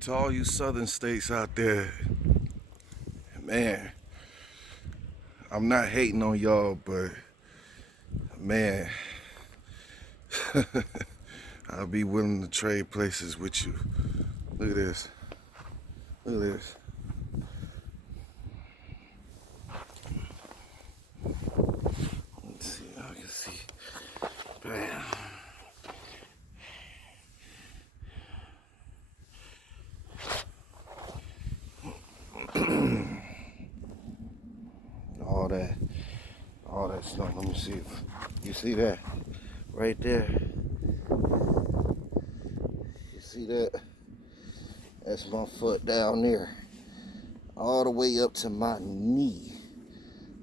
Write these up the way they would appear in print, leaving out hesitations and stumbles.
To all you southern states out there, man, I'm not hating on y'all, but man, I'll be willing to trade places with you. Look at this. Look at this. Let's see how I can see. Bam. all that snow. Let me see if you see that right there. You see that? That's my foot down there, all the way up to my knee.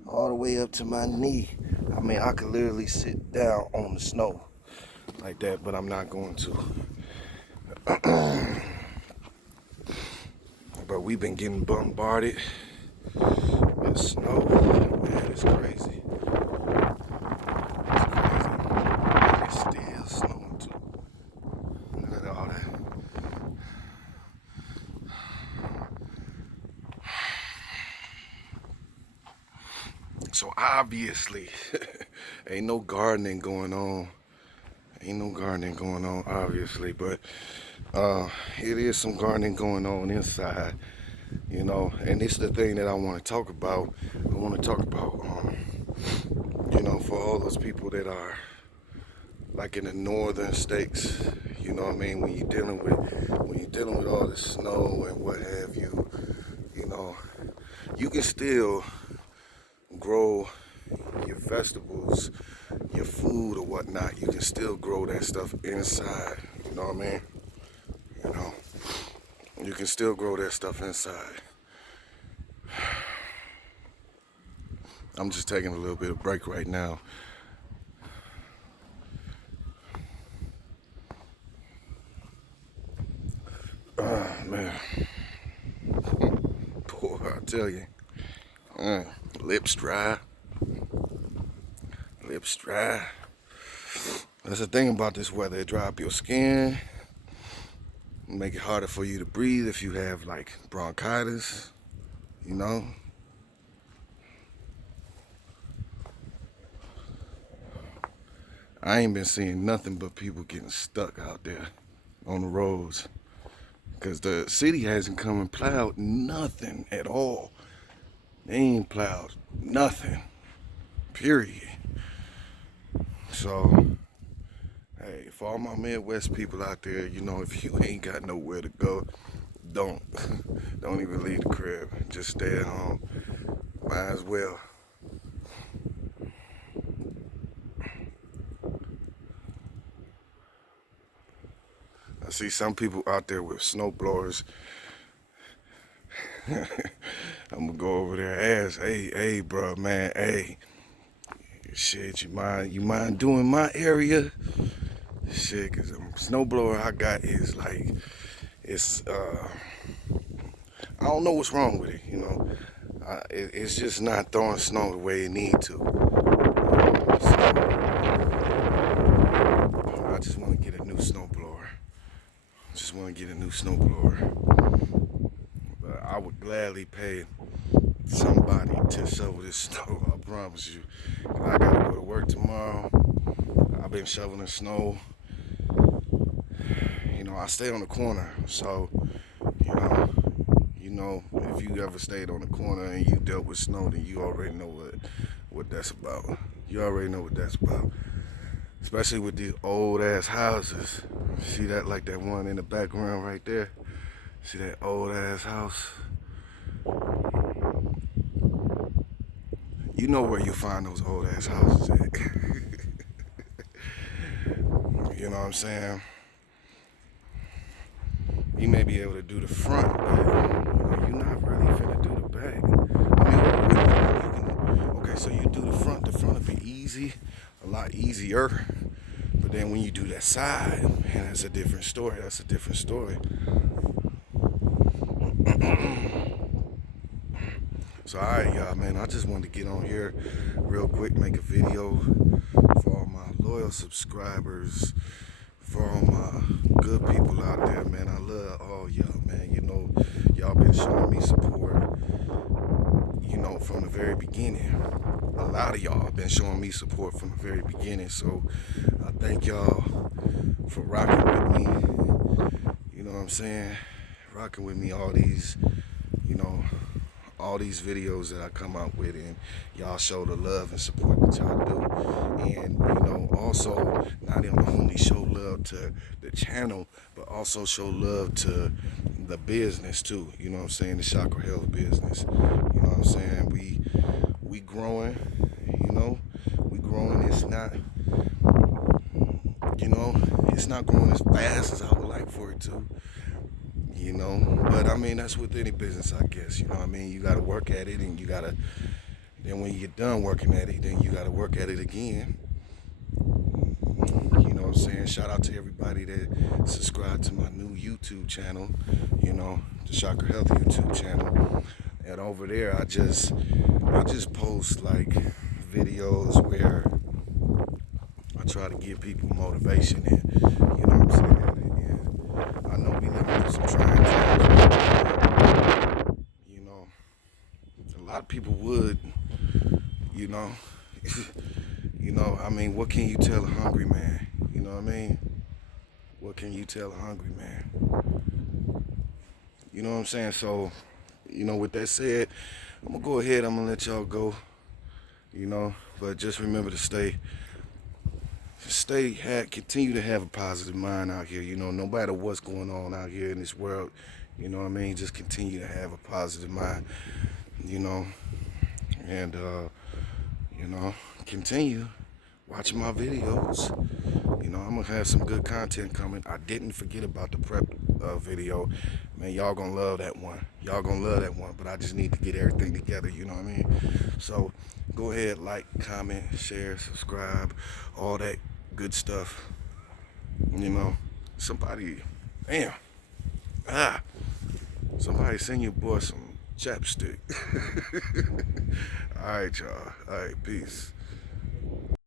All the way up to my knee. I mean, I could literally sit down on the snow like that, but I'm not going to. But we've been getting bombarded with snow. Man, it's crazy. And it's still snowing too. Look at all that. So obviously, ain't no gardening going on. Ain't no gardening going on, obviously, but it is some gardening going on inside, you know, and it's the thing that I want to talk about. I want to talk about, you know, for all those people that are like in the northern states, you know what I mean, when you're dealing with all the snow and what have you, you know, you can still grow your vegetables, your food or whatnot. You can still grow that stuff inside, you know what I mean? You know, you can still grow that stuff inside. I'm just taking a little bit of break right now. Man. Boy, I tell you. Lips dry. Lips dry. That's the thing about this weather. It dry up your skin. Make it harder for you to breathe if you have like bronchitis, you know. I ain't been seeing nothing but people getting stuck out there on the roads because the city hasn't come and plowed nothing at all. They ain't plowed nothing, period. So, hey, for all my Midwest people out there, you know, if you ain't got nowhere to go, don't even leave the crib. Just stay at home. Might as well. I see some people out there with snow blowers. I'm gonna go over there and ask, hey, bro, man, hey, shit, you mind doing my area? Shit, cause the snowblower I got is like, it's I don't know what's wrong with it, you know. It's just not throwing snow the way it need to. So, I just want to get a new snowblower. Just want to get a new snowblower. But I would gladly pay somebody to shovel this snow. I promise you. I gotta go to work tomorrow. I've been shoveling snow. You know, I stay on the corner, so you know, if you ever stayed on the corner and you dealt with snow, then you already know what that's about. You already know what that's about. Especially with these old ass houses. See that, like that one in the background right there? See that old ass house? You know where you find those old ass houses at. You know what I'm saying? You may be able to do the front, but you're not really finna do the back. I mean, okay, so you do the front will be easy, a lot easier. But then when you do that side, man, that's a different story. That's a different story. So, alright, y'all, man, I just wanted to get on here real quick, make a video for all my loyal subscribers, for all my good people out there, man. I love all y'all, man. showing me support, from the very beginning. A lot of y'all been showing me support from the very beginning. So I thank y'all for rocking with me. You know what I'm saying? Rocking with me you know, all these videos that I come out with, and y'all show the love and support that y'all do. And also not only show love to the channel, but also show love to the business too. You know what I'm saying? The Chakra Health business. You know what I'm saying? We growing. We growing. It's not growing as fast as I would like for it to. But I mean, that's with any business, I guess. You know what I mean? You got to work at it, and then when you get done working at it, then you got to work at it again. You know what I'm saying? Shout out to everybody that subscribed to my new YouTube channel, the Chakra Health YouTube channel. And over there, I just post like videos where I try to give people motivation, and you know what I'm saying? And I know we living through some trying times. A lot of people would, you know, I mean, what can you tell a hungry man? You know what I mean? What can you tell a hungry man? You know what I'm saying? So, with that said, I'm gonna go ahead. I'm gonna let y'all go. But just remember to continue to have a positive mind out here. No matter what's going on out here in this world, you know what I mean? Just continue to have a positive mind, and, continue watching my videos. I'm gonna have some good content coming. I didn't forget about the prep video. Man, y'all gonna love that one. But I just need to get everything together, you know what I mean? So go ahead, like, comment, share, subscribe, all that good stuff. Somebody, damn, somebody send your boy some chapstick. All right, y'all. All right, peace.